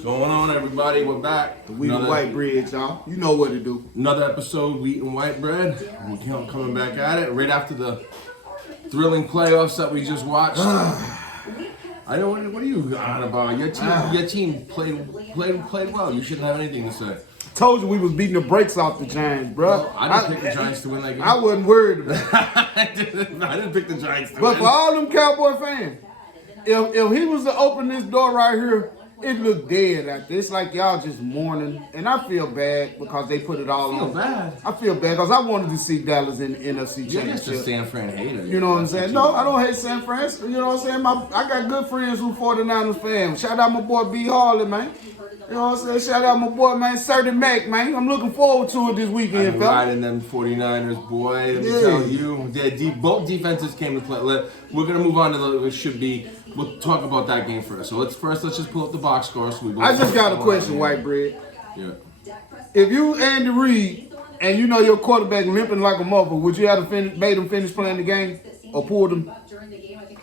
What's going on, everybody? We're back. The Wheat and White Bread, y'all. You know what to do. Another episode, Wheat and White Bread. We're coming back at it right after the thrilling playoffs that we just watched. I know. What are you on about? Your team played well. You shouldn't have anything to say. Told you we was beating the brakes off the Giants, bro. Well, I didn't pick the Giants to win that game. I wasn't worried about it. I didn't pick the Giants to win. But for all them Cowboy fans, if he was to open this door right here, it looked dead out there. It's like y'all just mourning. And I feel bad because they put it all on. I feel bad because I wanted to see Dallas in the NFC Championship. You're just a San Fran hater. You know what I'm saying? No, I don't hate San Fran. You know what I'm saying? I got good friends who 49ers fans. Shout out my boy B. Harley, man. You know what I'm saying? Shout out my boy, man, Serty Mac, man. I'm looking forward to it this weekend, fella. Riding them 49ers, boy. Let me tell you. Both defenses came to play. We're going to move on to what should be. We'll talk about that game first. So let's just pull up the box score. So I just got a question, White Bread. Yeah. If you Andy Reid and you know your quarterback limping like a mother, would you have made him finish playing the game or pulled him?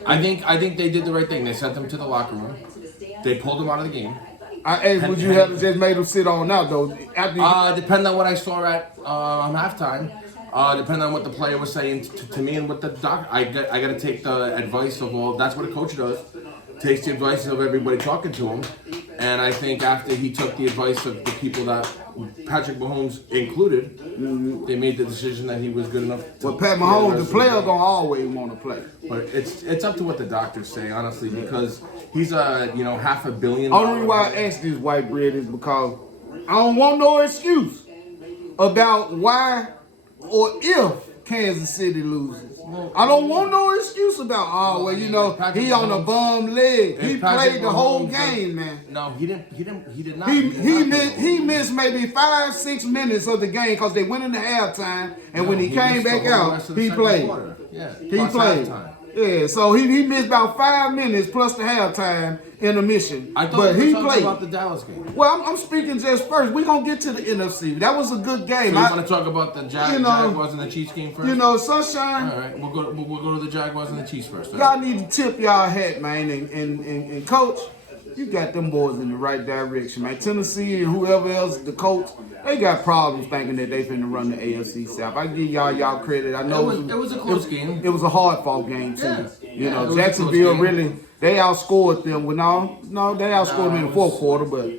I think they did the right thing. They sent them to the locker room. They pulled him out of the game. I asked, would you have just made him sit on out though? Depending on what I saw at halftime. Depending on what the player was saying to me and what the doc, I got to take the advice of all. That's what a coach does. Takes the advice of everybody talking to him, and I think after he took the advice of the people that Patrick Mahomes included, they made the decision that he was good enough. But Pat Mahomes, the player gonna always want to play. But it's up to what the doctors say, honestly, because he's a $500 million. Only reason why I asked this, White Bread, is because I don't want no excuse about why or if Kansas City loses. I don't want no excuse about, he on a bum leg. He played the whole game, man. No, he did not. He missed maybe 5-6 minutes of the game because they went into halftime, and when he came back out, he played. Yeah, he played. Yeah, so he missed about 5 minutes plus the halftime intermission. But he played about the Dallas game. Well, I'm speaking just first. We're going to get to the NFC. That was a good game. So you want to talk about the Jaguars and the Chiefs game first? Sunshine. All right, we'll go to the Jaguars and the Chiefs first. Right? Y'all need to tip y'all hat, man. And Coach, you got them boys in the right direction, man. Tennessee and whoever else, the coach, they got problems thinking that they finna run the AFC South. I give y'all credit. I know it was a close game. It was a hard-fought game, too. Yeah. Jacksonville really, they outscored them. They outscored them in the fourth quarter, but,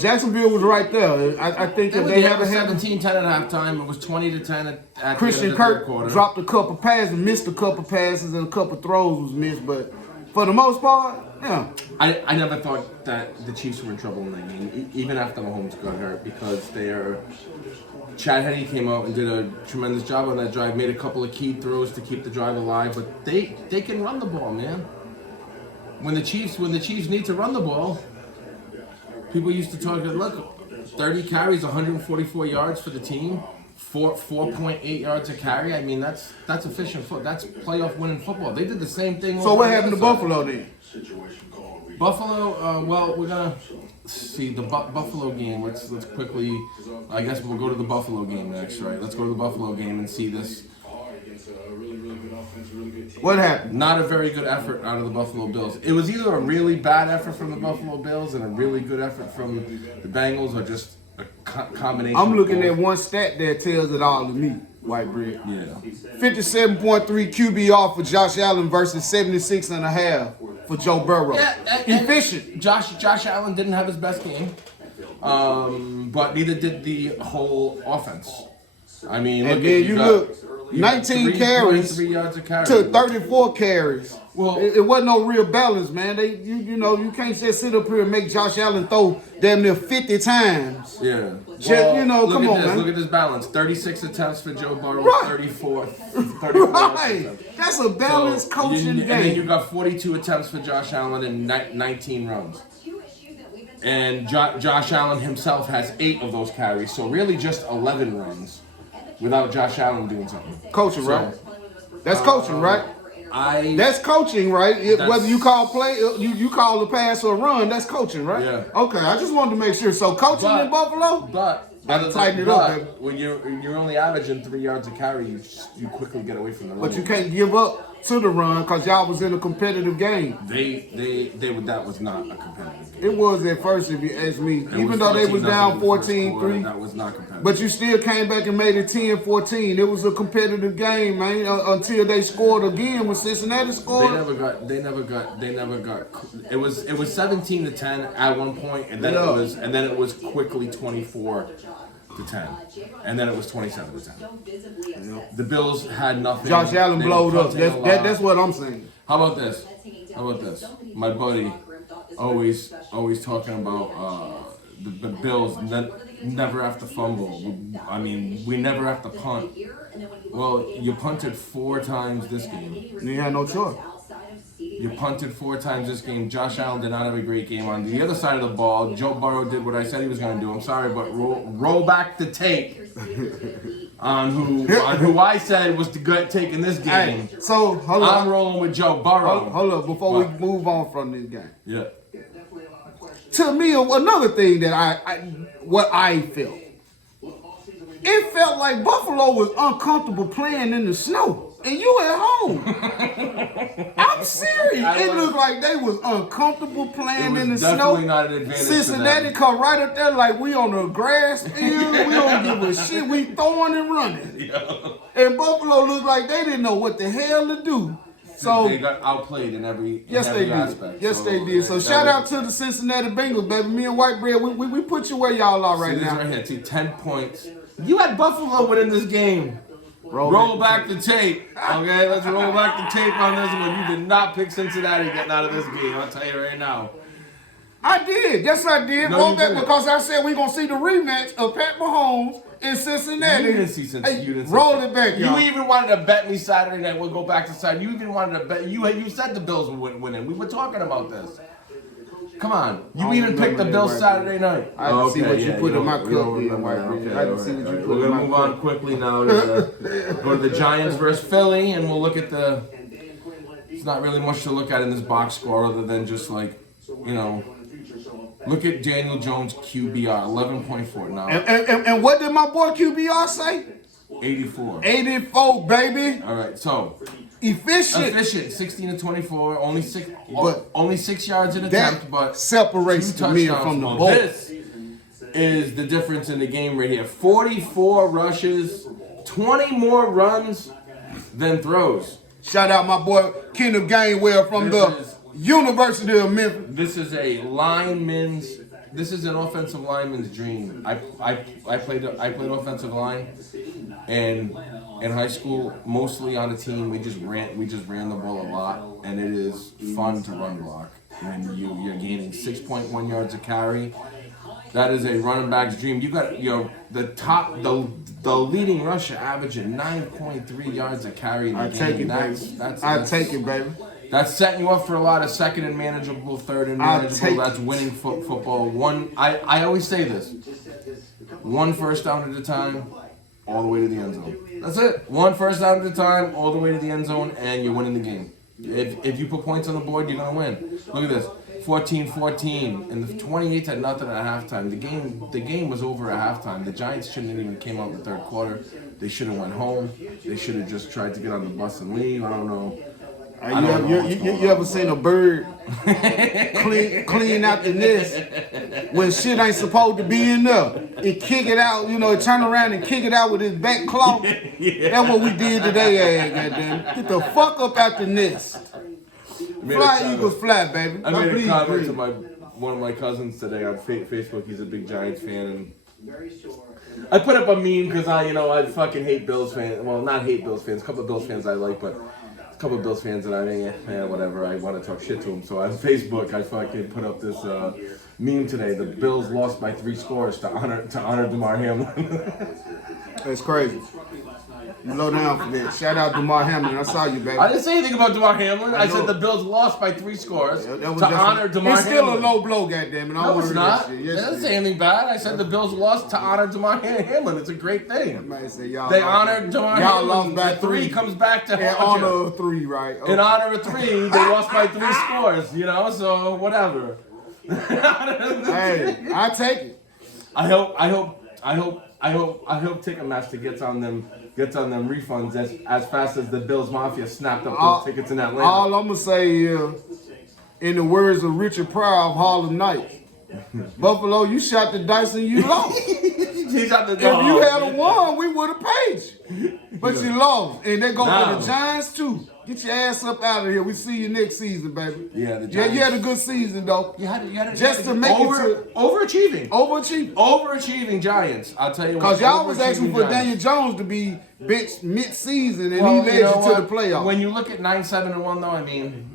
Jacksonville was right there. I think if they had 17-10 at halftime, it was 20-10 at Christian the end of the Kirk quarter. Dropped a couple passes, missed a couple passes, and a couple throws was missed, but for the most part, yeah. I never thought that the Chiefs were in trouble in that game, even after Mahomes got hurt, because Chad Henne came out and did a tremendous job on that drive, made a couple of key throws to keep the drive alive, but they can run the ball, man. When the Chiefs need to run the ball, people used to talk, look, 30 carries, 144 yards for the team, 4.8 yards a carry. I mean, that's efficient football. That's playoff winning football. They did the same thing. So what happened to Buffalo then? Buffalo, we're gonna see the Buffalo game. Let's quickly. I guess we'll go to the Buffalo game next, right? Let's go to the Buffalo game and see this. What happened? Not a very good effort out of the Buffalo Bills. It was either a really bad effort from the Buffalo Bills and a really good effort from the Bengals, or just a combination. I'm looking at one stat that tells it all to me, White Bread. Yeah. 57.3 QBR for Josh Allen versus 76.5 for Joe Burrow. Efficient. Josh Allen didn't have his best game, but neither did the whole offense. I mean, and then you look, 19 carries 3 yards a carry to 34 carries. Well, it wasn't no real balance, man. You can't just sit up here and make Josh Allen throw damn near 50 times. Yeah. Come on, man. Look at this balance. 36 attempts for Joe Burrow, right. 34 right. That's a balanced coaching game. And then you got 42 attempts for Josh Allen and 19 runs. And Josh Allen himself has 8 of those carries, so really just 11 runs without Josh Allen doing something. Coaching, right? That's coaching, right? That's coaching, right? Whether you call play, you call the pass or run, that's coaching, right? Yeah. Okay, I just wanted to make sure. So coaching in Buffalo, tighten it up, baby. When you're only averaging 3 yards a carry, you quickly get away from the run. But you can't give up to the run because y'all was in a competitive game. That was not a competitive game. It was at first, if you ask me. It Even though they was down 14-3. That was not competitive. But you still came back and made it 10-14. It was a competitive game, man, until they scored again when Cincinnati scored. They never got. It was 17-10 at one point, and then it was quickly 24-10, and then it was 27-10. The Bills had nothing. Josh Allen blowed up. That's what I'm saying. How about this? My buddy always talking about the Bills never have to fumble. I mean, we never have to punt. Well, you punted 4 times this game. You had no choice. You punted 4 times this game. Josh Allen did not have a great game. On the other side of the ball, Joe Burrow did what I said he was going to do. I'm sorry, but roll back the tape on who I said was the good take in this game. Hey, so hold on. I'm rolling with Joe Burrow. Hold up before we move on from this game. Yeah. To me, another thing that I felt. It felt like Buffalo was uncomfortable playing in the snow, and you at home. I'm serious. It looked like they was uncomfortable playing in the snow. Definitely not an advantage. Cincinnati come right up there like we on the grass field. We don't give a shit. We throwing and running. Yeah. And Buffalo looked like they didn't know what the hell to do. So they got outplayed in every aspect. Yes, they did. So shout out to the Cincinnati Bengals, baby. Me and White Bread, we put you where y'all are right now. Right here. See, 10 points. You had Buffalo winning this game. Roll back the tape. Okay, let's roll back the tape on this one. You did not pick Cincinnati getting out of this game. I'll tell you right now. I did. Yes, I did. No, Roll back because I said we're going to see the rematch of Pat Mahomes in Cincinnati. You didn't see Cincinnati. Hey, roll it back, y'all. You even wanted to bet me Saturday night. We'll go back to Saturday. You even wanted to bet. You said the Bills would win. We were talking about this. Come on. You even picked the Bills Saturday night. I didn't see what you put in my cup. I didn't see what you put in my cup. We're going to move on quickly now. Go to the Giants versus Philly, and we'll look at the... It's not really much to look at in this box score other than just like, look at Daniel Jones' QBR, 11.4 now. And what did my boy QBR say? 84. 84, baby. All right, so... Efficient, 16-24, only 6 yards in attempt, but separates the meal from the ball. This is the difference in the game right here. 44 rushes, 20 more runs than throws. Shout out my boy Kenneth Gainwell from the University of Memphis. This is an offensive lineman's dream. I played offensive line, and in high school, mostly on a team, we just ran the ball a lot, and it is fun to run block. And you're gaining 6.1 yards a carry. That is a running back's dream. You got the leading rusher averaging 9.3 yards a carry in the game. Take it, baby. I take it, baby. That's setting you up for a lot of second and manageable, third and manageable. That's winning football. I always say this: 1 first down at a time, all the way to the end zone. That's it. 1 first down at a time, all the way to the end zone, and you're winning the game. If you put points on the board, you're gonna win. Look at this: 14-14, and the 28 had nothing at halftime. The game was over at halftime. The Giants shouldn't have even came out in the third quarter. They should have went home. They should have just tried to get on the bus and leave. I don't know. You ever seen a bird clean out the nest when shit ain't supposed to be in there? It kick it out, it turn around and kick it out with his back claw. Yeah. That's what we did today, goddamn. Get the fuck up out the nest. Fly Eagles fly, baby. I made a comment to one of my cousins today on Facebook. He's a big Giants fan, and I put up a meme because I fucking hate Bills fans. Well, not hate Bills fans. A couple of Bills fans I like, but a couple of Bills fans that I think, whatever. I want to talk shit to them. So on Facebook, I fucking put up this meme today. The Bills lost by 3 scores to honor DeMar Hamlin. That's crazy. You low down for that. Shout out DeMar Hamlin. I saw you, baby. I didn't say anything about DeMar Hamlin. I said the Bills lost by 3 scores to honor DeMar Hamlin. It's still a low blow, goddammit. No, it's not. I didn't say anything bad. I said the Bills lost to honor DeMar Hamlin. It's a great thing. They honored DeMar Hamlin. Y'all lost by 3. Comes back to in honor of 3, right? Okay. In honor of 3, they lost by 3 scores. So whatever. Hey, I take it. I I hope Ticketmaster gets on them refunds as fast as the Bills Mafia snapped up those tickets in Atlanta. All I'm gonna say is, in the words of Richard Pryor of Harlem Nights, Buffalo, you shot the dice and you lost. He shot the If you had won, we would have paid you. But you lost. And they go for the Giants too. Get your ass up out of here. We see you next season, baby. Yeah, the Giants. You had a good season though. You had just to make it overachieving. Overachieving Giants. I'll tell you what. Because y'all was asking for Daniel Jones to be benched mid-season, and he led you to the playoffs. When you look at 9-7-1, though, I mean,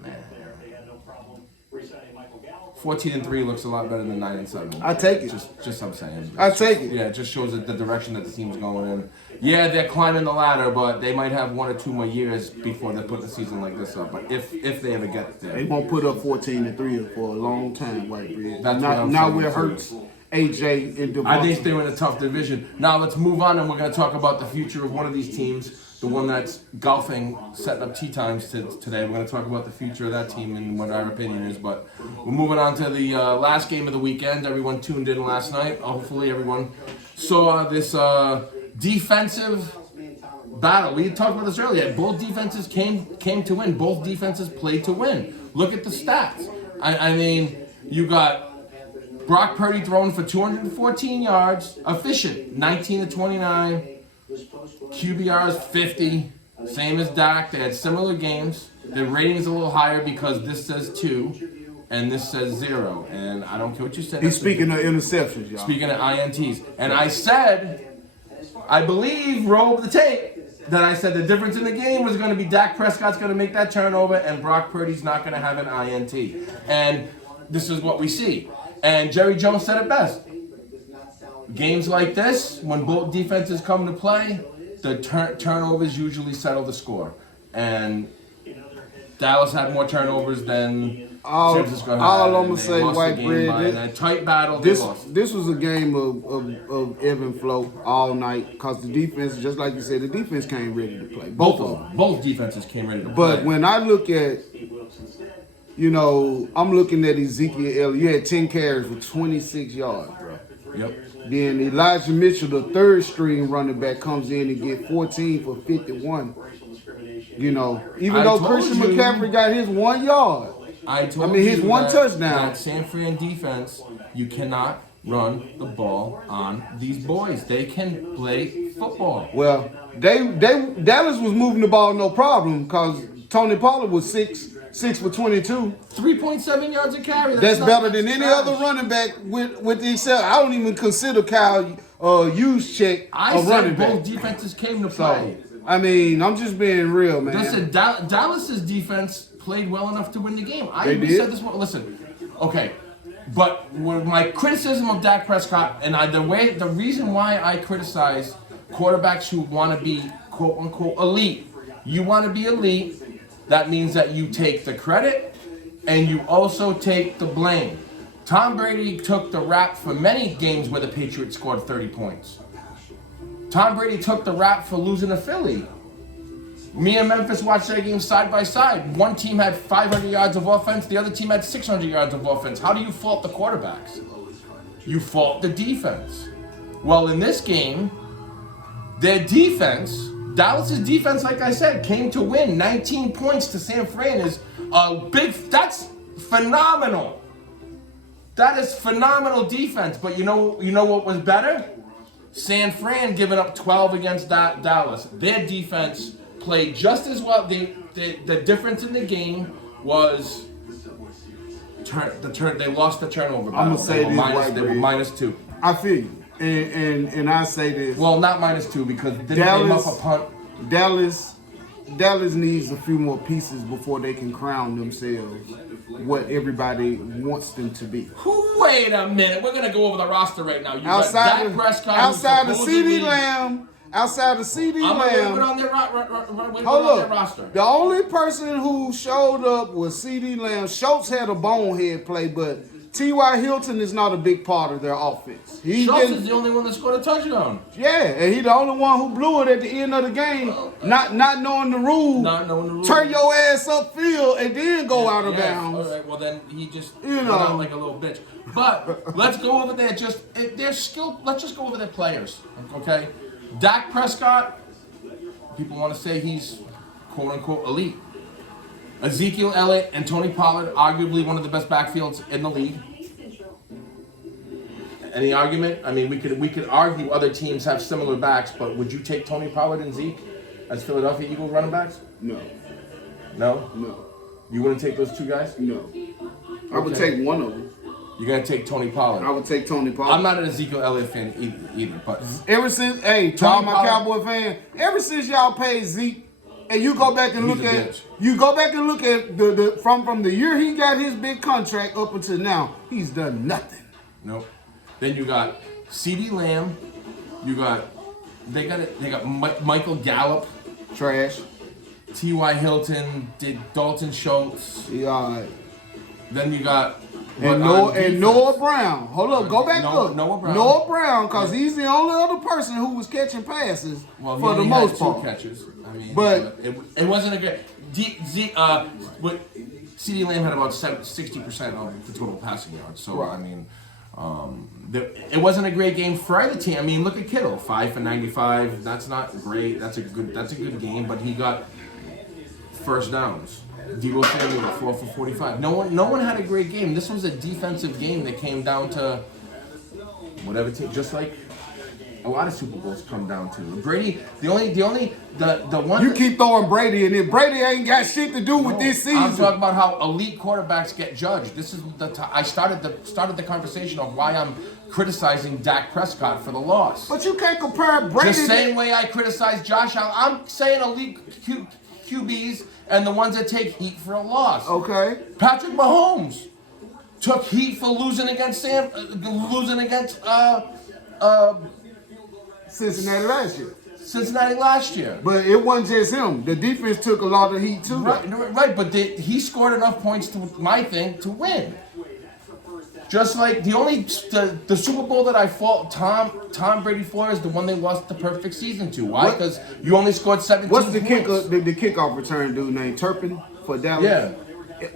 14-3 looks a lot better than 9-7. I take it. Just I'm saying. I take it. Yeah, it just shows the direction that the team's going in. Yeah, they're climbing the ladder, but they might have 1 or 2 more years before they put the season like this up. But if they ever get there, they won't put up 14-3 for a long time, White Bread. That's now where it hurts AJ and Devontae. I think they're in a tough division. Now let's move on, and we're going to talk about the future of one of these teams. The one that's golfing, setting up tee times today. We're going to talk about the future of that team and what our opinion is. But we're moving on to the last game of the weekend. Everyone tuned in last night. Hopefully everyone saw this defensive battle. We talked about this earlier. Both defenses came to win. Both defenses played to win. Look at the stats. I mean, you got Brock Purdy throwing for 214 yards. Efficient, 19-29. QBR is 50, same as Dak. They had similar games. The rating is a little higher because this says 2 and this says 0. And I don't care what you said. He's speaking of interceptions, y'all. Speaking of INTs. And I said, I believe, roll the tape, that I said the difference in the game was going to be Dak Prescott's going to make that turnover and Brock Purdy's not going to have an INT. And this is what we see. And Jerry Jones said it best. Games like this, when both defenses come to play, the turnovers usually settle the score. And Dallas had more turnovers than San Francisco had. All I'm going to say, White Bread, in a tight battle, this was a game of ebb and flow all night because the defense, just like you said, the defense came ready to play. Both of them. Both defenses came ready to play. But when I look at, I'm looking at Ezekiel Elliott. You had 10 carries for 26 yards, bro. Yep. Then Elijah Mitchell, the third string running back, comes in and get 14 for 51. Even though Christian McCaffrey got his 1 yard. His one touchdown. That San Fran defense, you cannot run the ball on these boys. They can play football. Well, Dallas was moving the ball no problem because Tony Pollard was 6 for 22. 3.7 yards a carry. That's better than any other running back with the exception. I don't even consider Kyle Juszczyk a running back. Both defenses came to play. So, I'm just being real, man. Listen, Dallas's defense played well enough to win the game. I even said this. Listen, okay, but with my criticism of Dak Prescott and the reason why I criticize quarterbacks who want to be quote unquote elite. You want to be elite. That means that you take the credit and you also take the blame. Tom Brady took the rap for many games where the Patriots scored 30 points. Tom Brady took the rap for losing to Philly. Me and Memphis watched that game side by side. One team had 500 yards of offense, the other team had 600 yards of offense. How do you fault the quarterbacks? You fault the defense. Well, in this game, their defense, Dallas's defense, like I said, came to win. 19 points to San Fran is that's phenomenal. That is phenomenal defense. But you know what was better? San Fran giving up 12 against Dallas. Their defense played just as well. The difference in the game was they lost the turnover battle. I'm gonna say they were -2. I feel you. And I say this. Well, not -2 because they gave up a punt. Dallas needs a few more pieces before they can crown themselves what everybody wants them to be. Wait a minute. We're gonna go over the roster right now. You got Dak Prescott, outside of CeeDee Lamb. Hold up. Roster. The only person who showed up was CeeDee Lamb. Schultz had a bonehead play, but T.Y. Hilton is not a big part of their offense. Schultz is the only one that scored a touchdown. Yeah, and he's the only one who blew it at the end of the game, not knowing the rule. Not knowing the rule. Turn your ass upfield and then go out of bounds. All right, well then he just went out like a little bitch. But let's go over there. Their skill. Let's just go over their players. Okay, Dak Prescott. People want to say he's quote unquote elite. Ezekiel Elliott and Tony Pollard, arguably one of the best backfields in the league. Any argument? I mean, we could argue other teams have similar backs, but would you take Tony Pollard and Zeke as Philadelphia Eagles running backs? No. No? No. You wouldn't take those two guys? No. I would take one of them. You're going to take Tony Pollard? I would take Tony Pollard. I'm not an Ezekiel Elliott fan either, but... Ever since, to all my Cowboy fan, ever since y'all paid Zeke, and you go back and look at the from the year he got his big contract up until now, he's done nothing. Nope. Then you got CeeDee Lamb. They got Michael Gallup. Trash. T.Y. Hilton. Did Dalton Schultz. Yeah. Then you got Noah Brown. Hold up, go back up. Noah Brown, because he's the only other person who was catching passes for the most most part. Catches. I mean, but it wasn't a good. CeeDee Lamb had about 60% of the total passing yards. So right. I mean, it wasn't a great game for either team. I mean, look at Kittle, 5 for 95. That's not great. That's a good game, but he got first downs. Deebo Samuel, 4 for 45. No one had a great game. This was a defensive game that came down to whatever team, just like a lot of Super Bowls come down to. Brady, the one you keep throwing Brady in it. Brady ain't got shit to do with this season. I'm talking about how elite quarterbacks get judged. This is I started the conversation of why I'm criticizing Dak Prescott for the loss. But you can't compare Brady. The same way I criticize Josh Allen. I'm saying elite QBs and the ones that take heat for a loss. Okay. Patrick Mahomes took heat for losing against Cincinnati last year. But it wasn't just him. The defense took a lot of heat too. Right. But he scored enough points to win. Just like the Super Bowl that I fought Tom Brady for is the one they lost the perfect season to. Why? Because you only scored 17 What's the points. the kickoff return dude named Turpin for Dallas? Yeah.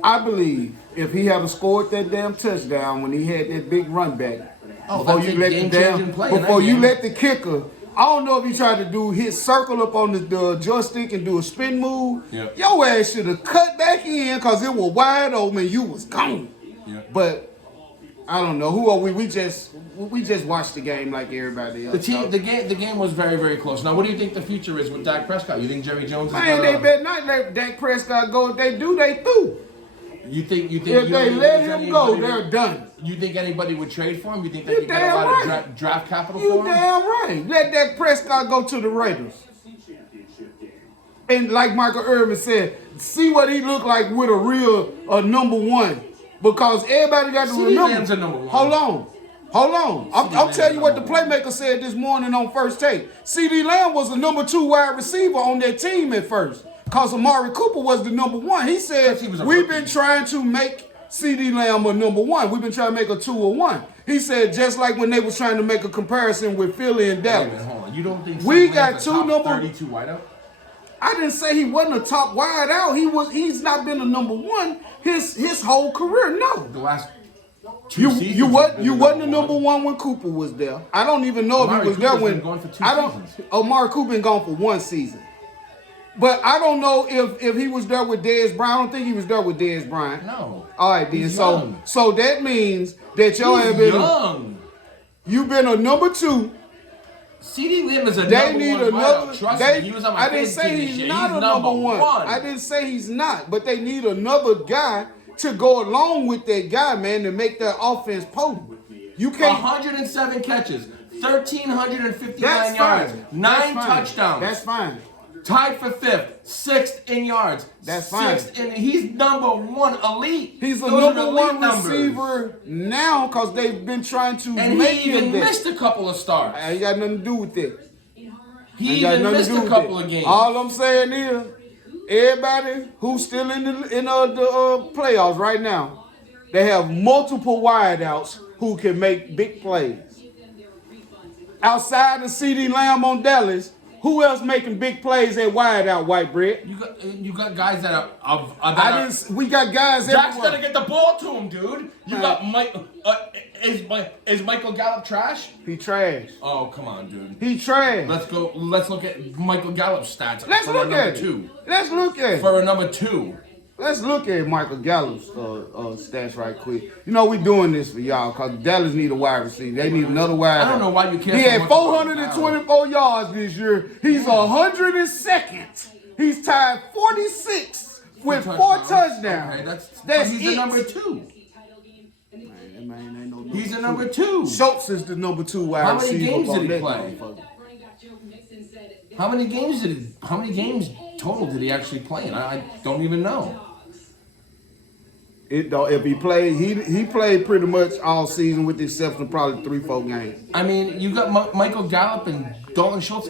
I believe if he had scored that damn touchdown when he had that big run back, before you let the kicker, I don't know if he tried to hit circle up on the joystick and do a spin move. Yep. Your ass should have cut back in because it was wide open and you was gone. Yep. But I don't know. Who are we? We just watched the game like everybody else. The game was very, very close. Now, what do you think the future is with Dak Prescott? You think Jerry Jones is they better not let Dak Prescott go. If they do, they through. You think if they let him go, they're done. You think anybody would trade for him? You think they could get a lot of draft capital for him? You damn right. Let Dak Prescott go to the Raiders. And like Michael Irvin said, see what he looked like with a real number one. Because everybody got to remember. Number one. Hold on. I'll tell you what the playmaker said this morning on First Take. CeeDee Lamb was the number 2 wide receiver on their team at first. Because Amari Cooper was the number 1. He said, we've been trying to make CeeDee Lamb a number 1. We've been trying to make a 2 or 1. He said, just like when they was trying to make a comparison with Philly and Dallas. Hold on. You don't think we got 2 number 32 wideout? I didn't say he wasn't a top wide out. He's not been a number 1 his whole career. No. The last 2 seasons. You wasn't a number 1 when Cooper was there. I don't even know if he was there when Amari Cooper been gone for 1 season. But I don't know if he was there with Dez Bryant. I don't think he was there with Dez Bryant. No. All right, then. So that means that you've been a number 2. CeeDee Lamb is a number 1 wideout. Trust me, he was on my I didn't say he's not a number 1. I didn't say he's not, but they need another guy to go along with that guy, man, to make that offense potent. You can't. 107 catches, 1,359 yards, 9 touchdowns. That's fine. Tied for 5th, 6th in yards. That's fine. He's number 1 elite. He's a number 1 receiver now because they've been trying to and make he even missed a couple of starts. I ain't got nothing to do with it. He even missed a couple of games. All I'm saying is, everybody who's still in the playoffs right now, They have multiple wideouts who can make big plays. Outside of CD Lamb on Dallas, who else making big plays at wideout, White Bread? You got guys that are. We got guys. Jack's gotta get the ball to him, dude. You got Mike. Is Michael Gallup trash? He trash. Oh, come on, dude. He trash. Let's look at Michael Gallup's stats. Let's look at it. Let's look at it. For a number 2. Let's look at Michael Gallup's stats right quick. You know, we doing this for y'all because Dallas need a wide receiver. They need another wide. I don't know why you care. He had 424 yards this year. He's 102nd. He's tied 46 with 4 touchdowns. Okay, that's he's the number 2. He's a number 2. Schultz is the number 2 wide receiver. How many games did he play? How many games total did he actually play? And I don't even know. If he played, he played pretty much all season with the exception of probably 3-4 games. I mean, you got Michael Gallup and Dalton Schultz.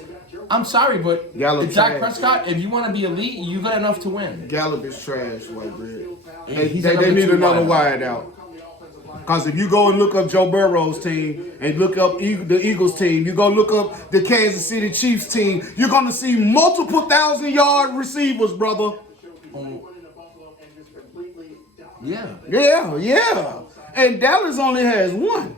I'm sorry, but Dak Prescott, if you want to be elite, you got enough to win. Gallup is trash, White Bread. They need another wide out. Because if you go and look up Joe Burrow's team and look up the Eagles team, you go look up the Kansas City Chiefs team, you're going to see multiple 1,000-yard receivers, brother. Yeah. And Dallas only has 1.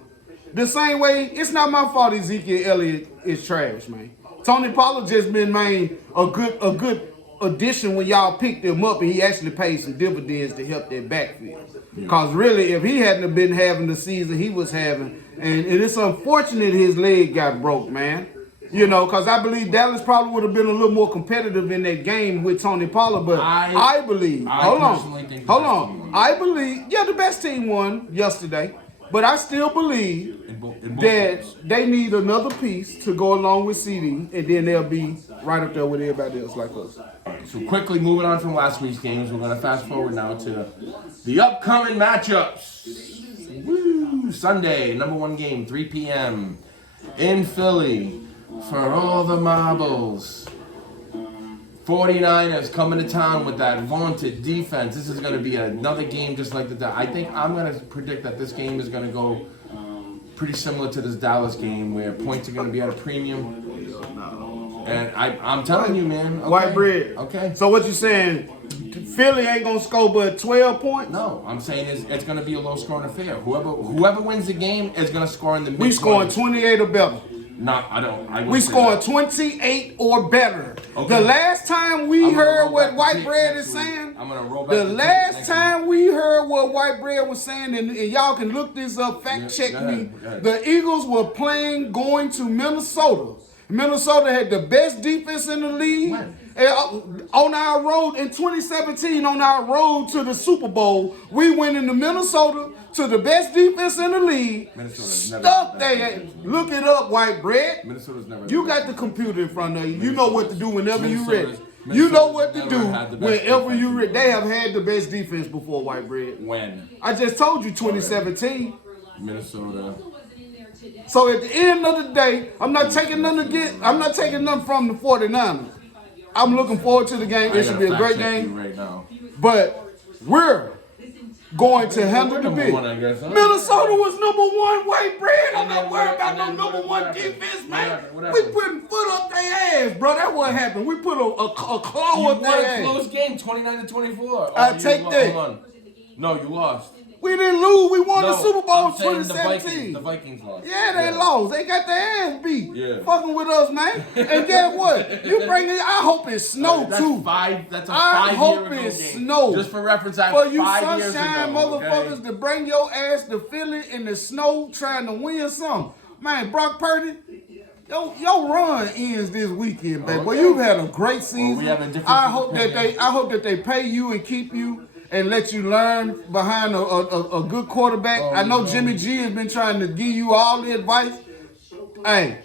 The same way, it's not my fault Ezekiel Elliott is trash, man. Tony Pollard just been made a good addition when y'all picked him up, and he actually paid some dividends to help their backfield. Because really, if he hadn't been having the season he was having, and it's unfortunate his leg got broke, man. You know, because I believe Dallas probably would have been a little more competitive in that game with Tony Pollard. But I believe, the best team won yesterday. But I still believe that they need another piece to go along with CD, and then they'll be right up there with everybody else like us. So quickly moving on from last week's games, we're going to fast forward now to the upcoming matchups. Woo! Sunday, number 1 game, 3 p.m. in Philly for all the marbles. 49ers coming to town with that vaunted defense. This is going to be another game just like I think I'm going to predict that this game is going to go pretty similar to this Dallas game where points are going to be at a premium. And I'm telling you, man. Okay. White Bread. Okay. So what you saying? Philly ain't going to score but 12 points? No, I'm saying it's going to be a low-scoring affair. Whoever wins the game is going to score in the mid-20s. We scoring 28 or better. We scoring 28 or better. Okay. The last time we heard what White Bread is saying, I'm gonna roll back the last time we heard what White Bread was saying, and y'all can look this up, fact check me. The Eagles were going to Minnesota. Minnesota had the best defense in the league. On our road in 2017, on our road to the Super Bowl, we went into Minnesota to the best defense in the league. Stuck there. Look it up, White Bread. Minnesota's never. You got the computer in front of you. You know what to do whenever you're ready. You know what to do whenever you're ready. They have had the best defense before, White Bread. When? I just told you 2017. Minnesota. So at the end of the day, I'm not taking nothing from the 49ers. I'm looking forward to the game. It should be a great game. Right now. But we're going to handle the big. Minnesota was number 1, White Bread. I'm not worried about no number 1 defense, man. We putting foot up their ass, bro. That's what happened. We put a claw up their ass. You won a close game, 29-24. I take that. Hold on. No, you lost. We didn't lose. We won the Super Bowl in 2017. The Vikings lost. Yeah, they lost. They got their ass beat. Yeah. Fucking with us, man. And guess what? You bring it. I hope it snowed too. That's a 5 I year hope ago it game. snowed. Just for reference, that's for you 5 years sunshine ago. motherfuckers to bring your ass to Philly in the snow trying to win something. Man, Brock Purdy, your run ends this weekend, baby. Well, you've had a great season. I hope that they pay you and keep you and let you learn behind a good quarterback. I know Jimmy G has been trying to give you all the advice. Hey,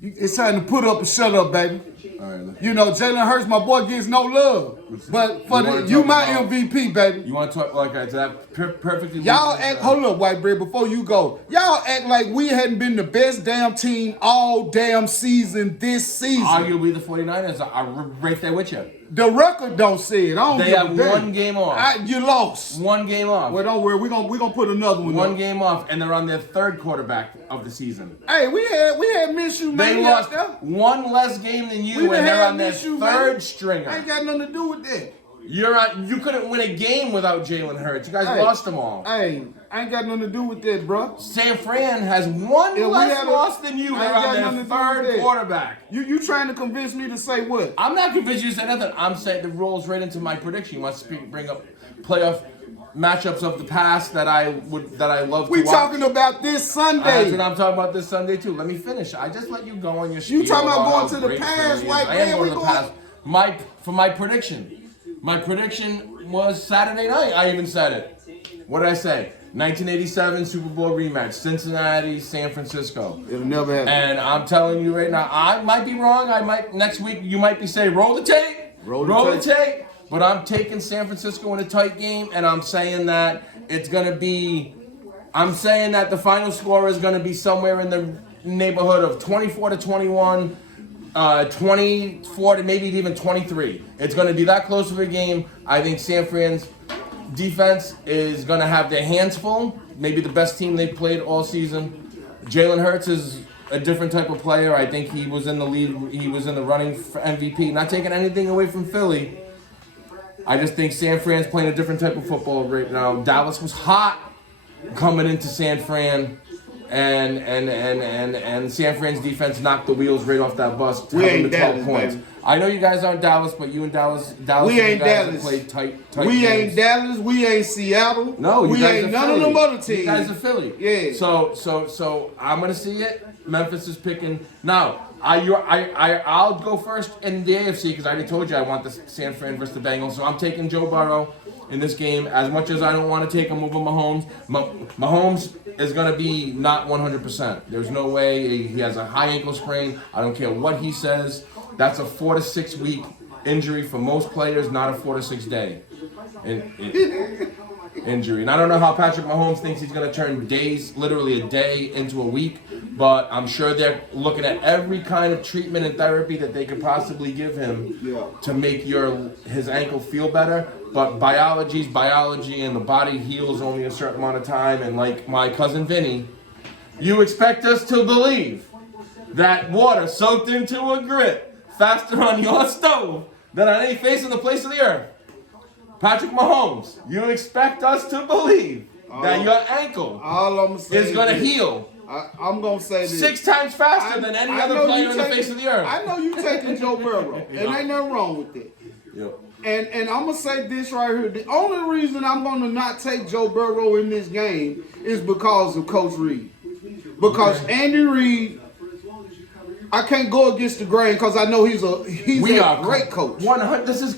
it's time to put up and shut up, baby. All right, you know, Jalen Hurts, my boy, gets no love. But for you my MVP, baby. You want to talk like that perfectly? Y'all act. Hold up, white bread. Before you go, y'all act like we hadn't been the best damn team all damn season this season. Arguably the 49ers are right there with you. The record don't say it. I don't They give have a damn. one game off. You lost. One game off. Well, don't worry. We're gonna put another one. One up. game off, and they're on their third quarterback of the season. Hey, we had Minshew. They lost one less game than you, and they're on their third stringer. Ain't got nothing to do with that. You couldn't win a game without Jalen Hurts. You guys lost them all. Hey, I ain't got nothing to do with that, bro. San Fran has one less loss than you. They're on their third quarterback. You trying to convince me to say what? I'm not convinced you to say nothing. I'm saying it rolls right into my prediction. You want to bring up playoff matchups of the past that I love to watch. We talking about this Sunday. That's what I'm talking about this Sunday too. Let me finish. I just let you go on your spiel. You talking about going to the great past, Philly white is. I am man? going to the past. For my prediction. My prediction was Saturday night. I even said it. What did I say? 1987 Super Bowl rematch. Cincinnati, San Francisco. It'll never happen. And I'm telling you right now, I might be wrong. Next week you might be saying roll the tape. Roll the tape. But I'm taking San Francisco in a tight game, and I'm saying that I'm saying that the final score is gonna be somewhere in the neighborhood of 24-21. 24 to maybe even 23. It's going to be that close of a game. I think San Fran's defense is going to have their hands full. Maybe the best team they've played all season. Jalen Hurts is a different type of player. I think he was in the lead. He was in the running for MVP. Not taking anything away from Philly. I just think San Fran's playing a different type of football right now. Dallas was hot coming into San Fran. And San Fran's defense knocked the wheels right off that bus. We ain't 12 Dallas, points. baby. I know you guys aren't Dallas, but you and Dallas. We ain't Dallas. Played tight we games. ain't Dallas. We ain't Seattle. No, you we guys ain't are none Philly. of them other teams. You guys are Philly. Yeah. So I'm gonna see it. Memphis is picking now. I'll go first in the AFC because I already told you I want the San Fran versus the Bengals. So I'm taking Joe Burrow in this game. As much as I don't want to take him over Mahomes, Mahomes is going to be not 100%. There's no way. He has a high ankle sprain. I don't care what he says. That's a 4 to 6 week injury for most players, not a 4 to 6 day injury. And I don't know how Patrick Mahomes thinks he's going to turn days, literally a day, into a week. But I'm sure they're looking at every kind of treatment and therapy that they could possibly give him to make his ankle feel better. But biology's biology, and the body heals only a certain amount of time. And like my cousin Vinny, you expect us to believe that water soaked into a grit faster on your stove than on any face on the face of the earth. Patrick Mahomes, you expect us to believe that your ankle is going to heal. I'm going to say this. 6 times faster than any other player on the face of the earth. I know you taking Joe Burrow, and ain't nothing wrong with that. Yep. And I'm going to say this right here. The only reason I'm going to not take Joe Burrow in this game is because of Coach Reed. Because Andy Reid, I can't go against the grain because I know he's a great coach. 100. This is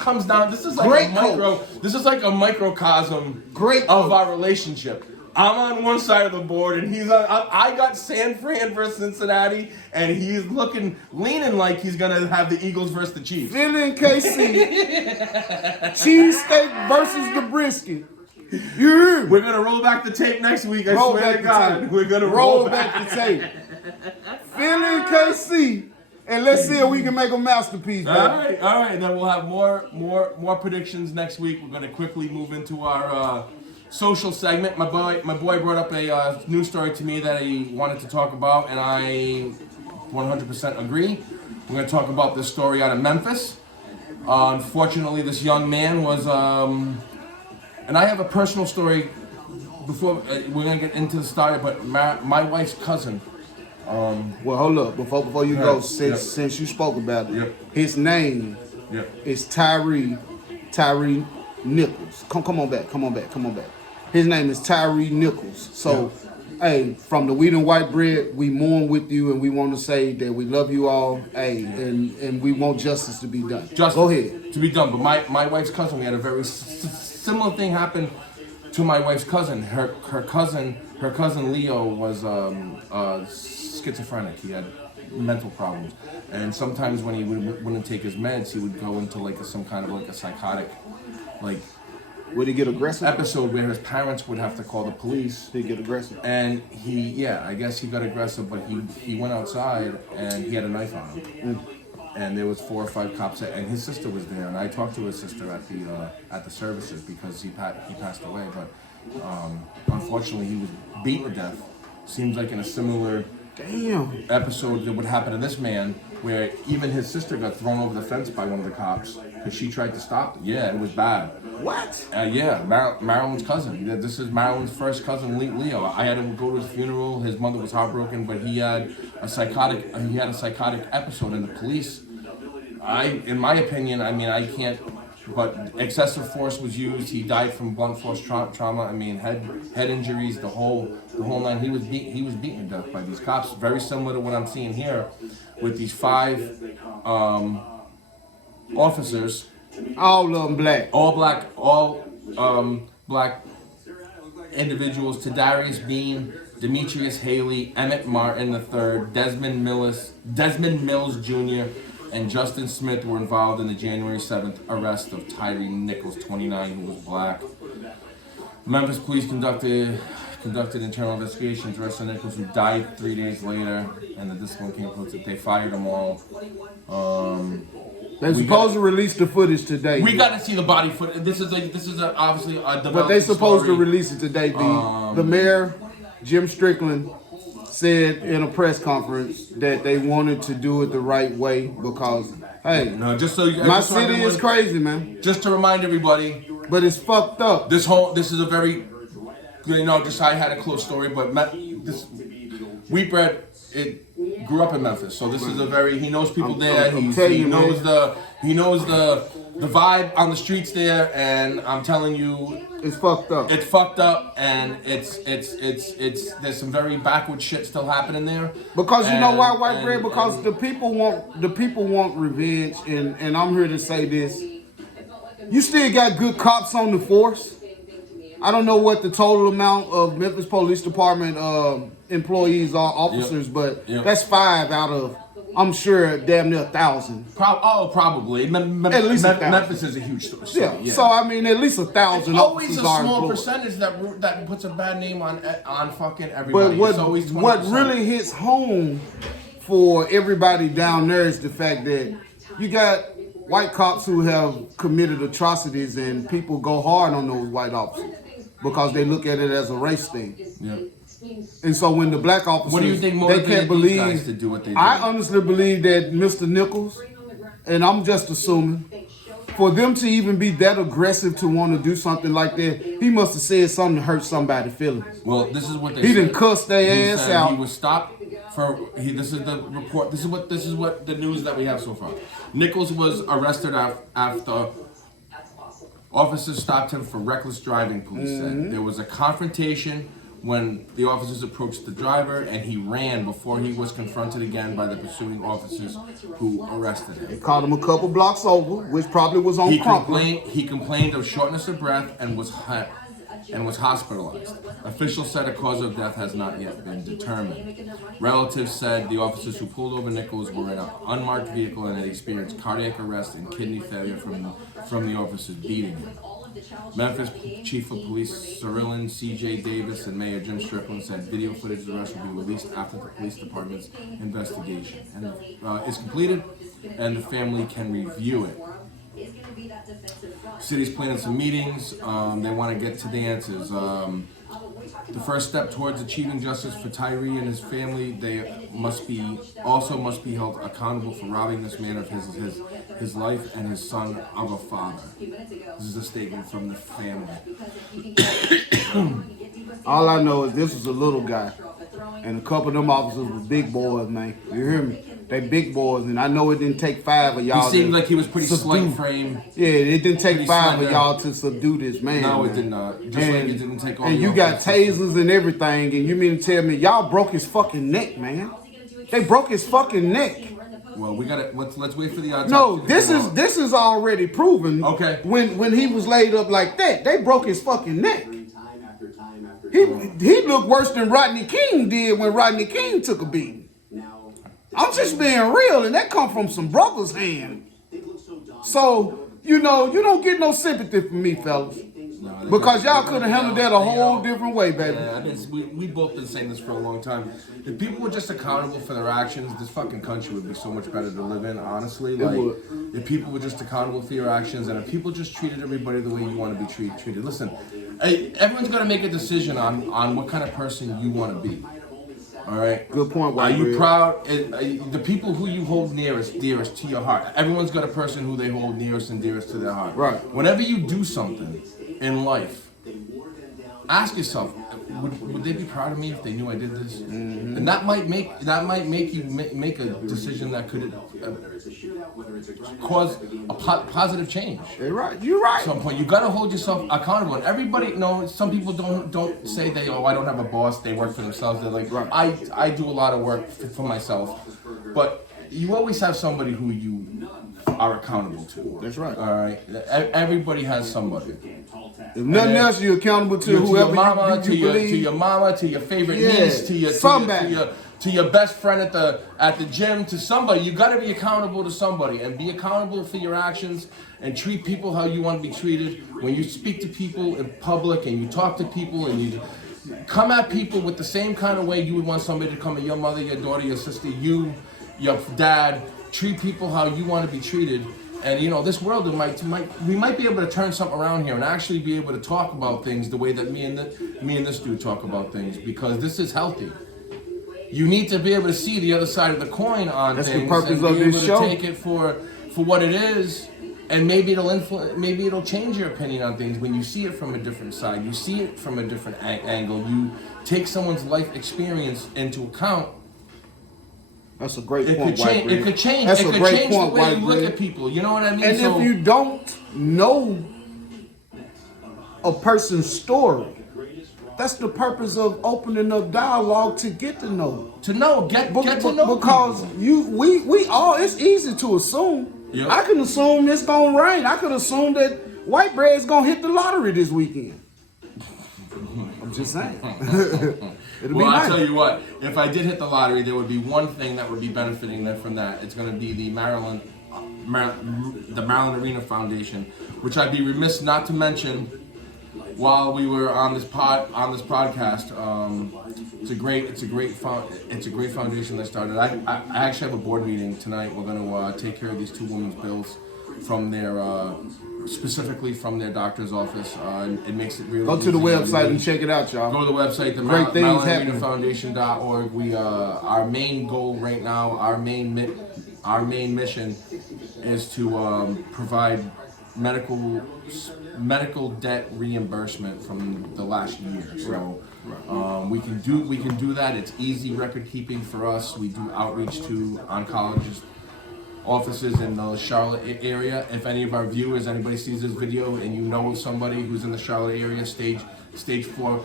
like a microcosm of our relationship. I'm on one side of the board, and he's on. I got San Fran versus Cincinnati, and he's leaning like he's gonna have the Eagles versus the Chiefs. Philly and KC, cheesesteak versus the brisket. Yeah. We're gonna roll back the tape next week. I swear to God, we're gonna roll back the tape. Philly and KC, and let's see if we can make a masterpiece. All right. And then we'll have more predictions next week. We're gonna quickly move into our social segment. My boy brought up a news story to me that he wanted to talk about, and I 100% agree. We're gonna talk about this story out of Memphis. Unfortunately, this young man was, and I have a personal story. Before we're gonna get into the story, but my wife's cousin. Well, hold up before you go. Since you spoke about it, his name is Tyree Nichols. Come on back. His name is Tyree Nichols. So, hey, from the Wheat and White Bread, we mourn with you, and we want to say that we love you all. Hey, and we want justice to be done. Go ahead. To be done. But my wife's cousin, we had a very similar thing happen to my wife's cousin. Her cousin Leo was schizophrenic. He had mental problems, and sometimes when he wouldn't take his meds, he would go into like some kind of like a psychotic, like Would he get aggressive? episode where his parents would have to call the police. Did he get aggressive? And I guess he got aggressive, but he went outside and he had a knife on him. And there was 4 or 5 cops, and his sister was there. And I talked to his sister at the services because he passed away. But unfortunately, he was beaten to death. Seems like in a similar episode that would happen to this man, where even his sister got thrown over the fence by one of the cops because she tried to stop it. Yeah, it was bad. What? Marilyn's cousin. This is Marilyn's first cousin, Leo. I had to go to his funeral. His mother was heartbroken, but he had a psychotic episode. And the police, in my opinion, I mean, I can't. But excessive force was used. He died from blunt force trauma. I mean, head injuries, the whole nine. He was beaten to death by these cops. Very similar to what I'm seeing here, with these 5 officers. All of them black. All black individuals. Tadarius Bean, Demetrius Haley, Emmett Martin III, Desmond Mills Jr., and Justin Smith were involved in the January 7th arrest of Tyree Nichols, 29, who was black. Memphis police conducted internal investigations, arrested Nichols, who died 3 days later, and the discipline came close. They fired them all. They're supposed to release the footage today. We got to see the body footage. This is obviously a developing But they're supposed story. to release it today. The mayor, Jim Strickland, said in a press conference that they wanted to do it the right way because, hey, No, my city is crazy, man. Just to remind everybody, But it's fucked up. this is a very, I had a close story, but this Wheat Bread, it grew up in Memphis, so this is a very, he knows people there. He knows the vibe on the streets there, and I'm telling you, it's fucked up. It's fucked up, and it's there's some very backward shit still happening there. Because you know why, White Bread? Because the people want revenge, and I'm here to say this. You still got good cops on the force. I don't know what the total amount of Memphis Police Department employees are, officers, but that's 5 out of, I'm sure, damn near 1,000. Probably. At least 1,000. Memphis is a huge city. Yeah. So I mean, at least 1,000. It's always a small employed. percentage that puts a bad name on fucking everybody. But it's always 20%. what really hits home for everybody down there is the fact that you got white cops who have committed atrocities, and people go hard on those white officers because they look at it as a race thing. Yeah. And so when the black officers, What do you think they motivated can't these believe, guys to do what they do? I honestly believe that Mr. Nichols, and I'm just assuming, for them to even be that aggressive to want to do something like that, he must have said something to hurt somebody's feelings. Well, this is what they He said. didn't cuss their ass out. He was stopped this is the report. This is what the news that we have so far. Nichols was arrested after officers stopped him for reckless driving, police said. There was a confrontation when the officers approached the driver, and he ran before he was confronted again by the pursuing officers who arrested him. They caught him a couple blocks over, which probably was on Crumpler. He complained of shortness of breath and was hospitalized. Officials said a cause of death has not yet been determined. Relatives said the officers who pulled over Nichols were in an unmarked vehicle and had experienced cardiac arrest and kidney failure from the officers beating him. Memphis Chief of Police Cyrilin C.J. Davis and Mayor Jim Strickland said video footage of the arrest will be released after the police department's investigation is completed and the family can review it. City's planning some meetings. They want to get to the answers. The first step towards achieving justice for Tyree and his family, they must be held accountable for robbing this man of his life and his son of a father. This is a statement from the family. All I know is this was a little guy, and a couple of them officers were big boys, man. You hear me? They big boys, and I know it didn't take 5 of y'all. He seemed like he was pretty slight frame. Yeah, it didn't take 5 slender. of y'all to subdue this man. No, man. it did not. Just and, like it didn't take all. And you got tasers and everything, and you mean to tell me y'all broke his fucking neck, man? They broke his fucking neck. Well, we gotta let's wait for the autopsy. No, this is already proven. Okay. When he was laid up like that, they broke his fucking neck. He looked worse than Rodney King did when Rodney King took a beating. I'm just being real, and that come from some brothers' hand. So, you don't get no sympathy from me, fellas. Because y'all could have handled that a whole different way, baby. Yeah, we both been saying this for a long time. If people were just accountable for their actions, this fucking country would be so much better to live in, honestly. Like, if people were just accountable for your actions, and if people just treated everybody the way you want to be treated. Listen, everyone's got to make a decision on what kind of person you want to be. All right. Good point. Are you proud? The people who you hold dearest to your heart. Everyone's got a person who they hold nearest and dearest to their heart. Right. Whenever you do something in life, ask yourself, would they be proud of me if they knew I did this? Mm-hmm. And that might make you make a decision that could cause a positive change. You're right. You're right. At some point, you got to hold yourself accountable. And everybody knows. Some people don't say I don't have a boss. They work for themselves. They're like, right. I do a lot of work for myself, but you always have somebody who you are accountable to. That's right. All right. Everybody has somebody. If nothing else, you're accountable to whoever your mama, you believe. To your mama, to your favorite niece, to your best friend at the gym, to somebody. You got to be accountable to somebody and be accountable for your actions and treat people how you want to be treated. When you speak to people in public and you talk to people and you come at people with the same kind of way you would want somebody to come at your mother, your daughter, your sister, you, your dad. Treat people how you want to be treated. And this world, we might be able to turn something around here and actually be able to talk about things the way that me and this dude talk about things, because this is healthy. You need to be able to see the other side of the coin on things. That's the purpose and of be able this to show. take it for what it is, and maybe it'll change your opinion on things when you see it from a different side. You see it from a different angle. You take someone's life experience into account. That's a great point, It could change. That's it a could great change point, the way you look at people. You know what I mean? And if you don't know a person's story, that's the purpose of opening up dialogue, to get to know. Get to know. Because people. we all, it's easy to assume. Yep. I can assume it's gonna rain. I could assume that white bread's gonna hit the lottery this weekend. I'm just saying. Well, I'll tell you what, if I did hit the lottery, there would be one thing that would be benefiting from that. It's going to be the Maryland Arena Foundation, which I'd be remiss not to mention while we were on this podcast. It's a great foundation that started. I actually have a board meeting tonight. We're going to take care of these two women's bills from their specifically from their doctor's office. It makes it really go to the website and check it out, y'all. Go to the website, the MarylandArenaFoundation.org. Our main goal right now, our main mission is to provide medical debt reimbursement from the last year. So we can do that. It's easy record keeping for us. We do outreach to oncologists offices in the Charlotte area. If anybody sees this video and you know somebody who's in the Charlotte area, stage 4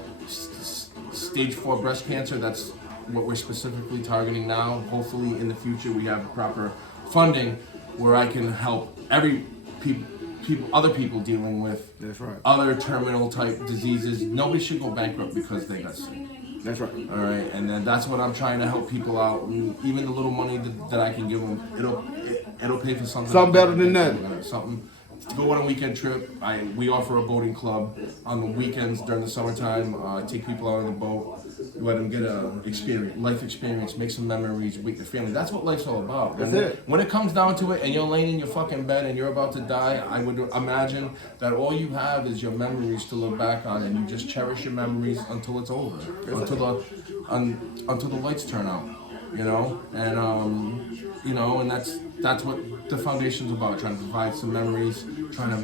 breast cancer, that's what we're specifically targeting now. Hopefully in the future we have proper funding where I can help other people dealing with other terminal type diseases. Nobody should go bankrupt because they got sick. That's right. All right, and then that's what I'm trying to help people out. And even the little money that I can give them, it'll pay for something. Something better than that. Something. Go on a weekend trip. We offer a boating club on the weekends during the summertime. Take people out on the boat, let them get a life experience, make some memories with their family. That's what life's all about. That's it. When it comes down to it, and you're laying in your fucking bed and you're about to die, I would imagine that all you have is your memories to look back on, and you just cherish your memories until it's over, until the lights turn out. And that's what the foundation's about, trying to provide some memories, trying to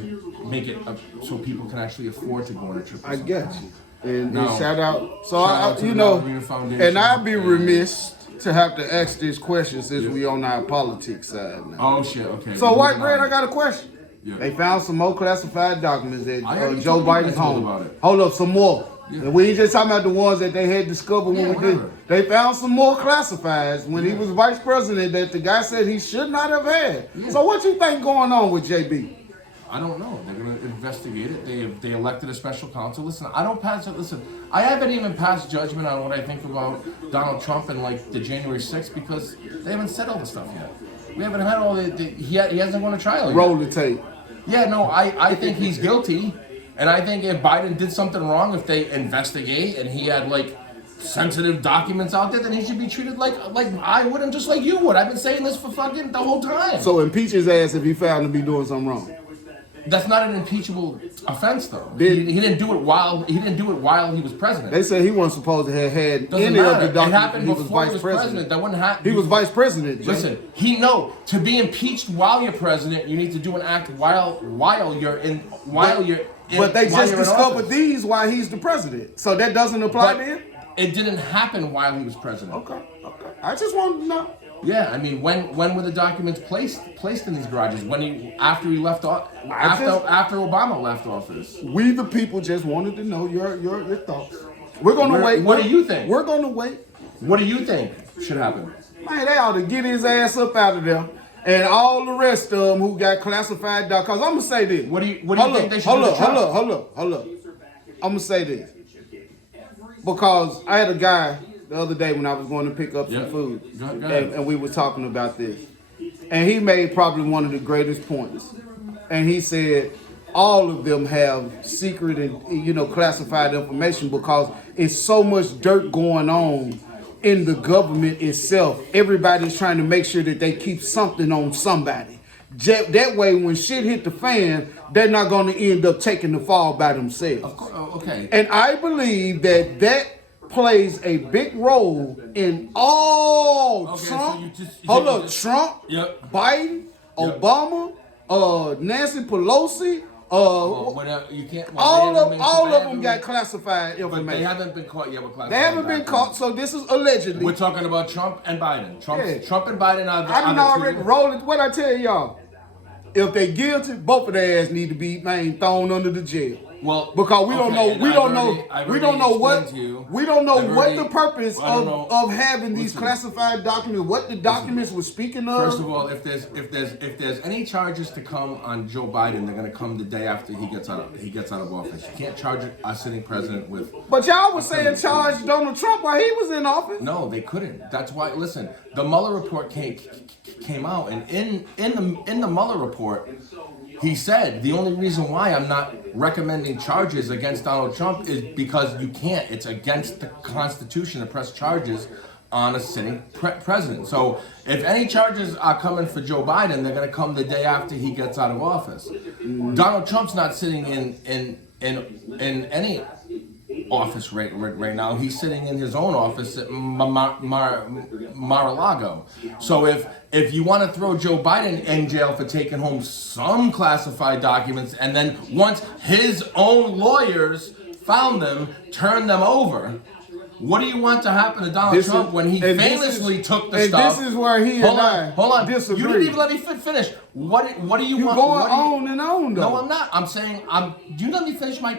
make it so people can actually afford to go on a trip. I get you. And shout out. So and I'd be remiss to have to ask this question since we on our politics side now. Oh shit, okay. So White Bread, I got a question. Yeah. They found some more classified documents at Joe Biden's home. About it. Hold up, some more. Yeah. And we ain't just talking about the ones that they had discovered when we did. They found some more classifieds when he was vice president that the guy said he should not have had. Yeah. So what you think going on with JB? I don't know. investigate it. They elected a special counsel. Listen, I don't pass it. Listen, I haven't even passed judgment on what I think about Donald Trump and like the January 6th because they haven't said all the stuff yet. We haven't had all he hasn't gone to trial yet. Roll the tape. Yeah, no, I think he's guilty, and I think if Biden did something wrong, if they investigate and he had like sensitive documents out there, then he should be treated like I would and just like you would. I've been saying this for fucking the whole time. So impeach his ass if he found to be doing something wrong. That's not an impeachable offense, though. He didn't do it while he was president. They said he wasn't supposed to have had Doesn't any matter. of the documents. It happened before he was president. That wouldn't happen. He was vice president. Jay. Listen, to be impeached while you're president, you need to do an act while you're in. But they just discovered these while he's the president, so that doesn't apply to him. It didn't happen while he was president. Okay. I just wanted to know. Yeah, I mean, when were the documents placed in these garages? After Obama left office. We the people just wanted to know your thoughts. We're gonna wait. What do you think? We're gonna wait. What do you think should happen? Man, they ought to get his ass up out of there, and all the rest of them who got classified documents. Cause I'm gonna say this. What do you think they should do? Hold up. I'm gonna say this because I had a guy the other day when I was going to pick up some food, and we were talking about this, and he made probably one of the greatest points, and he said all of them have secret and classified information because it's so much dirt going on in the government itself. Everybody's trying to make sure that they keep something on somebody. That way, when shit hit the fan, they're not going to end up taking the fall by themselves. Of course, okay. And I believe that plays a big role in all Trump. Trump, yep. Biden, yep. Obama, Nancy Pelosi. You can't. All of them got classified information. But they haven't been caught yet with classified. They haven't been caught, so this is allegedly. We're talking about Trump and Biden. Trump and Biden are the. I done already rolled it. What I tell y'all? If they guilty, both of their ass need to be thrown under the jail. Well, because we don't know what the purpose of having these classified documents, what the documents were speaking of. First of all, if there's any charges to come on Joe Biden, they're going to come the day after he gets out of office. You can't charge a sitting president with. But y'all were saying charge Donald Trump while he was in office. No, they couldn't. That's why. Listen, the Mueller report came out, and in the Mueller report, he said the only reason why I'm not recommending charges against Donald Trump is because you can't. It's against the Constitution to press charges on a sitting president. So if any charges are coming for Joe Biden, they're going to come the day after he gets out of office. Donald Trump's not sitting in any office right now. He's sitting in his own office at Mar-a-Lago. So if you want to throw Joe Biden in jail for taking home some classified documents, and then once his own lawyers found them, turn them over, what do you want to happen to Donald Trump when he famously took the stuff? This is where he hold on. disagree. You didn't even let me finish. What do you want? You're going on and on, though. No, I'm not. I'm saying, you let me finish my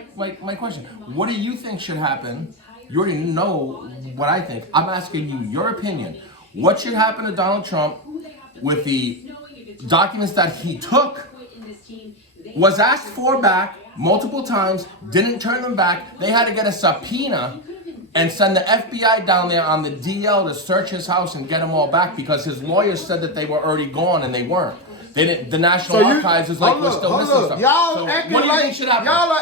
question. What do you think should happen? You already know what I think. I'm asking you your opinion. What should happen to Donald Trump with the documents that he took, was asked for back multiple times, didn't turn them back. They had to get a subpoena and send the FBI down there on the DL to search his house and get them all back because his lawyers said that they were already gone and they weren't. They didn't. The National Archives is like, we're still missing stuff. Y'all are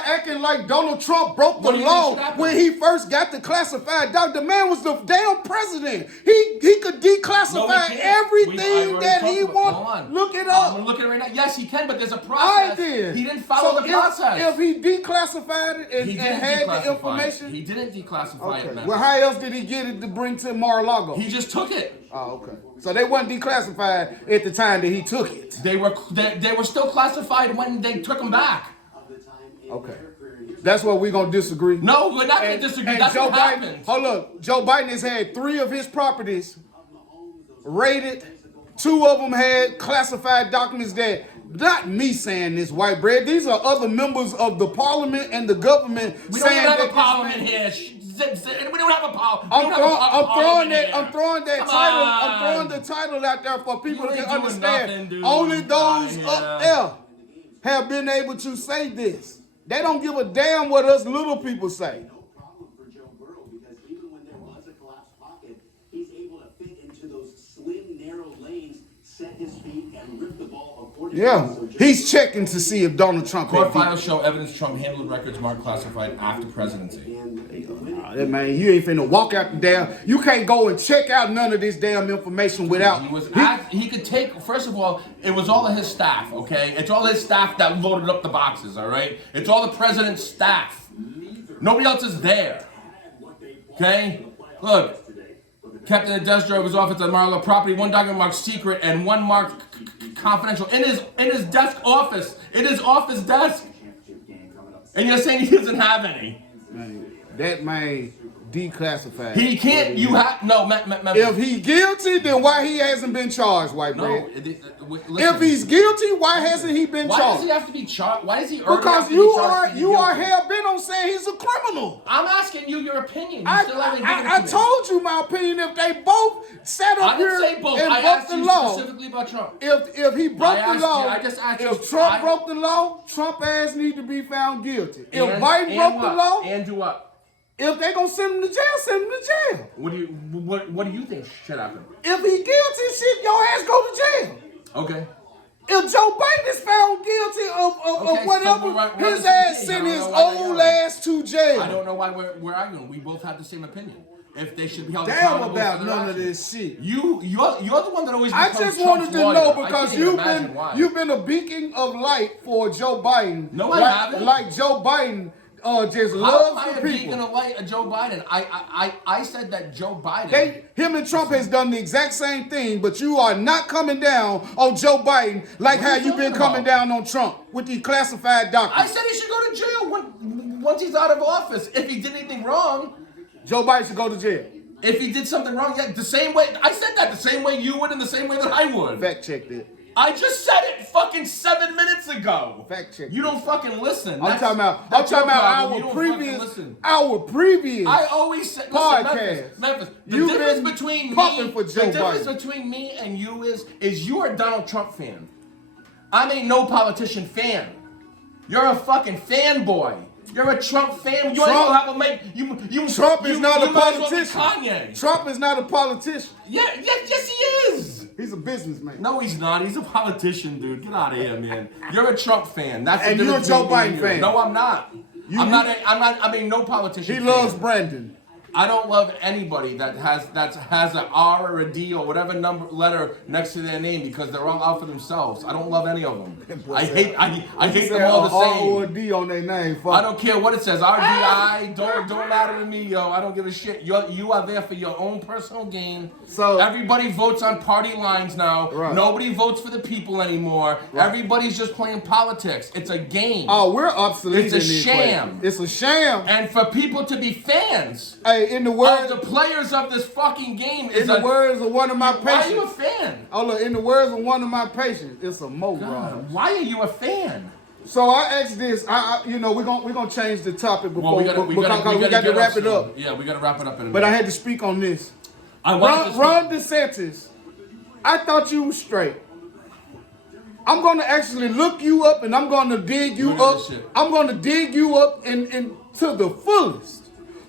acting like Donald Trump broke the law when he first got the classified document. The man was the damn president. He could declassify everything that he wanted. Look it up. I'm looking at it right now. Yes, he can, but there's a process. I did. He didn't follow the process. If he declassified it and had the information, he didn't declassify it. Well, how else did he get it to bring to Mar-a-Lago? He just took it. Oh, okay. So they weren't declassified at the time that he took it. They were still classified when they took them back. Okay. That's where we're going to disagree. No, we're not going to disagree. That's what happened. Hold up. Joe Biden has had 3 of his properties raided. 2 of them had classified documents that, not me saying this, white bread. These are other members of the parliament and the government saying that. We don't have a parliament here. We don't have a power. I'm throwing the title out there for people to understand. Only those up there. have been able to say this. They don't give a damn what us little people say. No problem for Joe Burrow because even when there was a collapsed pocket, he's able to fit into those slim, narrow lanes, set his feet, and rip the ball accordingly. Yeah, he's checking to see if Donald Trump. Court files show evidence Trump handled records marked classified after presidency. Man, you ain't finna walk out the damn. You can't go and check out none of this damn information without. He could take. First of all, it was all of his staff. Okay, it's all his staff that loaded up the boxes. All right, it's all the president's staff. Nobody else is there. Okay, look. Kept in the desk drawer of his office at Mar-a-Lago property. One document marked secret and one marked confidential in his desk office. In his office desk. And you're saying he doesn't have any. Man, that man declassified. He can't. You have no. If he's guilty, then why he hasn't been charged, white bread? Listen, if he's guilty, why hasn't he been charged? Why does he have to be charged? Why is he? Because you are hell bent on saying he's a criminal. I'm asking you your opinion. I told you my opinion. If they both sat up here and broke the law, specifically about Trump. If he broke the law, if Trump broke the law, Trump ass need to be found guilty. If Biden broke the law, and do what? If they gonna send him to jail, send him to jail. What do you think should happen? If he guilty, shit, your ass go to jail. Okay. If Joe Biden is found guilty of whatever, his ass sent his old ass to jail. I don't know why we're arguing. We both have the same opinion. If they should be held accountable. Damn about none of this shit. You're the one that always. I just wanted to know because you've been a beacon of light for Joe Biden. No, I haven't. Like Joe Biden. Just love the people. Beacon of light of Joe Biden. I said that Joe Biden. Him and Trump has done the exact same thing, but you are not coming down on Joe Biden like how you've been coming down on Trump with the classified documents. I said he should go to jail once he's out of office. If he did anything wrong, Joe Biden should go to jail. If he did something wrong, yeah, the same way I said that, the same way you would, and the same way that I would. Fact check that. I just said it fucking 7 minutes ago. Fact check. You don't fucking listen. I'm talking about our previous. I always said, podcast. Memphis. The difference between me and you is you are a Donald Trump fan. I ain't no politician fan. You're a fucking fanboy. You're a Trump fan. You ain't gonna have a make. Trump is not a politician. Kanye. Trump is not a politician. Yes, he is. He's a businessman. No, he's not. He's a politician, dude. Get out of here, man. You're a Trump fan. That's and you're a Joe Biden fan. No, I'm not. I mean, no politician. He loves Brandon. I don't love anybody that has an R or a D or whatever letter next to their name because they're all out for themselves. I don't love any of them. I hate them all the same. R or a D on their name. Fuck. I don't care what it says. RDI. Don't lie to me, yo. I don't give a shit. You are there for your own personal gain. So everybody votes on party lines now. Right. Nobody votes for the people anymore. Right. Everybody's just playing politics. It's a game. Oh, we're obsolete. It's a sham. It's a sham. And for people to be fans. In the words of the players of this fucking game, in the words of one of my patients. Why are you a fan? Oh look, in the words of one of my patients, it's a mo. Why are you a fan? So I asked this. we're gonna change the topic before we got to wrap it up. Yeah, we got to wrap it up in a minute. But I had to speak on this. Ron DeSantis, I thought you were straight. I'm gonna actually look you up and I'm gonna dig you up. I'm gonna dig you up and to the fullest.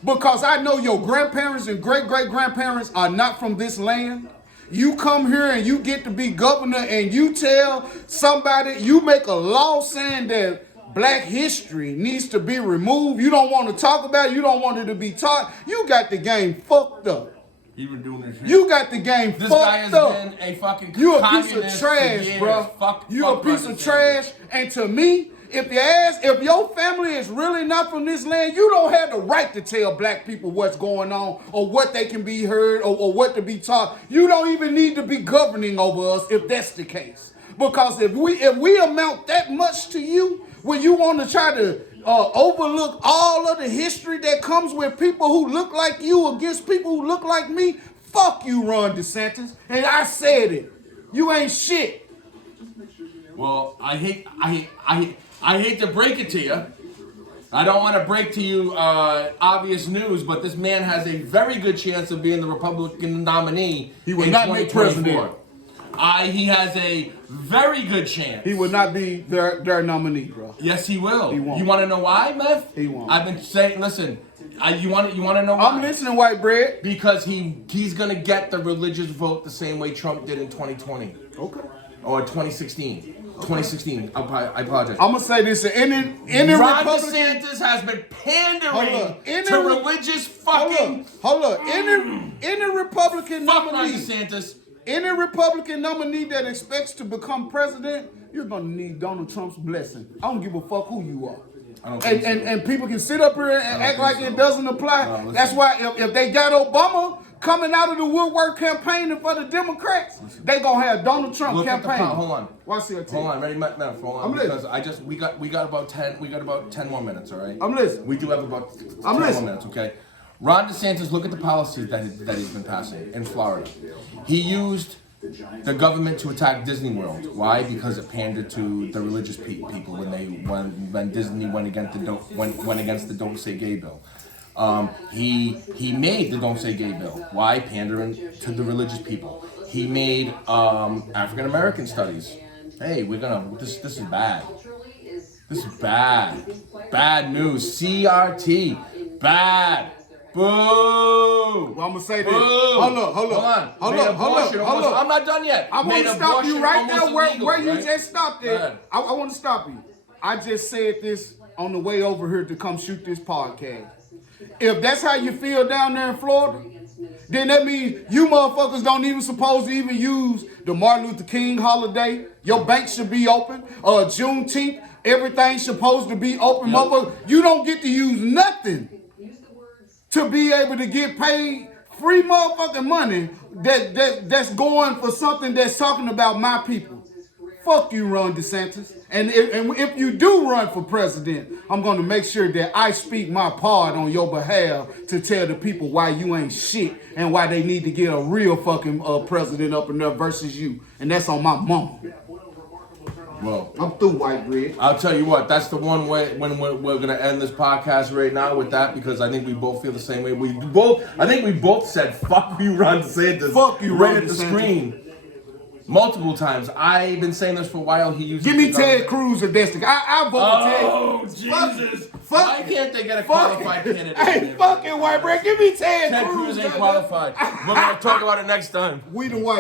Because I know your grandparents and great-great-grandparents are not from this land. You come here and you get to be governor and you tell somebody, you make a law saying that black history needs to be removed. You don't want to talk about it. You don't want it to be taught. You got the game fucked up. You been doing this shit. You got the game fucked up. This guy has been a fucking You a piece of trash, bro. You a piece of trash. And to me, if your family is really not from this land, you don't have the right to tell black people what's going on or what they can be heard or what to be taught. You don't even need to be governing over us if that's the case. Because if we amount that much to you, when you want to try to overlook all of the history that comes with people who look like you against people who look like me, fuck you, Ron DeSantis. And I said it. You ain't shit. Well, I hate to break it to you. I don't want to break to you obvious news, but this man has a very good chance of being the Republican nominee. He will not make president. He has a very good chance. He will not be their nominee, bro. Yes, he will. He won't. You want to know why, Meth? He won't. I've been saying, listen. You want to know why? I'm listening, white bread. Because he's gonna get the religious vote the same way Trump did in 2020. Okay. Or 2016. 2016. I apologize. I'm gonna say this: any Ron Republican. DeSantis has been pandering Hold to up. religious fucking. Hold up. Any Republican Fuck Ron nominee. DeSantis. Any Republican nominee that expects to become president, you're gonna need Donald Trump's blessing. I don't give a fuck who you are. And people can sit up here and act like it doesn't apply. That's why if they got Obama coming out of the woodwork campaigning for the Democrats, they gonna have Donald Trump campaigning. Hold on. Watch the Hold on. Ready, Hold on. I'm because we got about 10 more minutes. All right. I'm listening. We do have about 10 more minutes. Okay. Ron DeSantis, look at the policies that he's been passing in Florida. He used the government to attack Disney World. Why? Because it pandered to the religious people when Disney went against the Don't Say Gay bill. He made the Don't Say Gay bill. Why? Pandering to the religious people. He made African American studies. Hey, this is bad. This is bad. Bad news. CRT. Bad. Boo! Well, I'm gonna say this. Hold up. I'm not done yet. I want to stop you right there where you just stopped there. I want to stop you. I just said this on the way over here to come shoot this podcast. If that's how you feel down there in Florida, then that means you motherfuckers don't even supposed to even use the Martin Luther King holiday. Your bank should be open. Juneteenth, everything's supposed to be open. Yep. Motherfucker, you don't get to use nothing to be able to get paid free motherfucking money that's going for something that's talking about my people. Fuck you, Ron DeSantis. And if you do run for president, I'm going to make sure that I speak my part on your behalf to tell the people why you ain't shit and why they need to get a real fucking president up in there versus you. And that's on my mama. Well, I'm through, white bread. I'll tell you what, that's the one way when we're going to end this podcast right now with that, because I think we both feel the same way. I think we both said, fuck you, Ron DeSantis. Fuck you, right Ron at the DeSantis. Screen. Multiple times. I've been saying this for a while. He uses. Give me Ted Cruz or Destiny. I vote Ted. Oh, Jesus. Why can't they get a qualified candidate? Hey, fucking white bread. Give me Ted Cruz. Ted Cruz ain't qualified. We're going to talk about it next time. We the white